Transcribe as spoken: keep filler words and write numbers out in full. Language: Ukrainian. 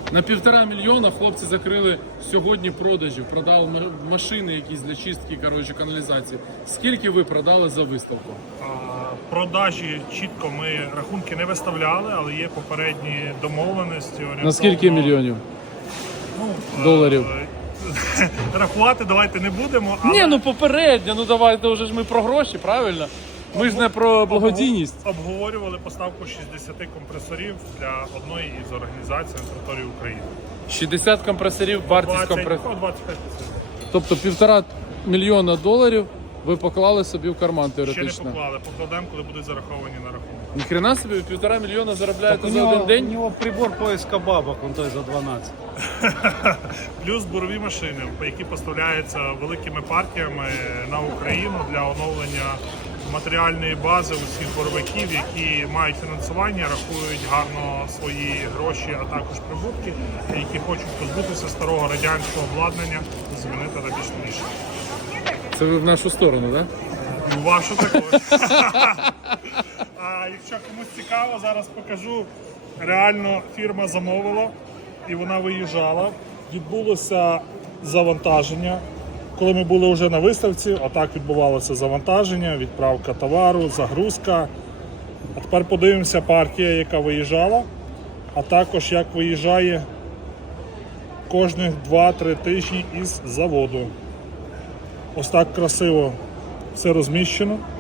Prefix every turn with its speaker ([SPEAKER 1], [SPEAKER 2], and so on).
[SPEAKER 1] На півтора мільйона хлопці закрили сьогодні продажів, продали машини якісь для чистки, коротше, каналізації. Скільки ви продали за виставку?
[SPEAKER 2] Продажі чітко ми рахунки не виставляли, але є попередні домовленості.
[SPEAKER 1] На скільки мільйонів?
[SPEAKER 2] Ну,
[SPEAKER 1] доларів?
[SPEAKER 2] Рахувати давайте не будемо. Але...
[SPEAKER 1] Ні, ну попередньо, ну давайте вже ж ми про гроші, правильно? Ми ж не про благодійність.
[SPEAKER 2] Обговорювали поставку шістдесят компресорів для одної із організацій на території України.
[SPEAKER 1] шістдесят компресорів, вартість компресорів.
[SPEAKER 2] двадцять п'ять тисяч.
[SPEAKER 1] Тобто півтора мільйона доларів ви поклали собі в карман теоретично?
[SPEAKER 2] Ще не поклали, покладемо, коли будуть зараховані на рахунок.
[SPEAKER 1] Ніхрена собі, півтора мільйона заробляєте
[SPEAKER 3] у
[SPEAKER 1] за
[SPEAKER 3] него,
[SPEAKER 1] один день?
[SPEAKER 3] У него прибор поиска бабок, он той за дванадцять.
[SPEAKER 2] Плюс бурові машини, які поставляються великими партіями на Україну для оновлення матеріальної бази усіх боровиків, які мають фінансування, рахують гарно свої гроші, а також прибутки, які хочуть позбутися старого радянського обладнання і змінити на більш новіше.
[SPEAKER 1] Це ви в нашу сторону, так?
[SPEAKER 2] У вашу також. А якщо комусь цікаво, зараз покажу. Реально фірма замовила і вона виїжджала. Відбулося завантаження. Коли ми були вже на виставці, отак відбувалося завантаження, відправка товару, загрузка. А тепер подивимося партія, яка виїжджала, а також як виїжджає кожних два-три тижні із заводу. Ось так красиво все розміщено.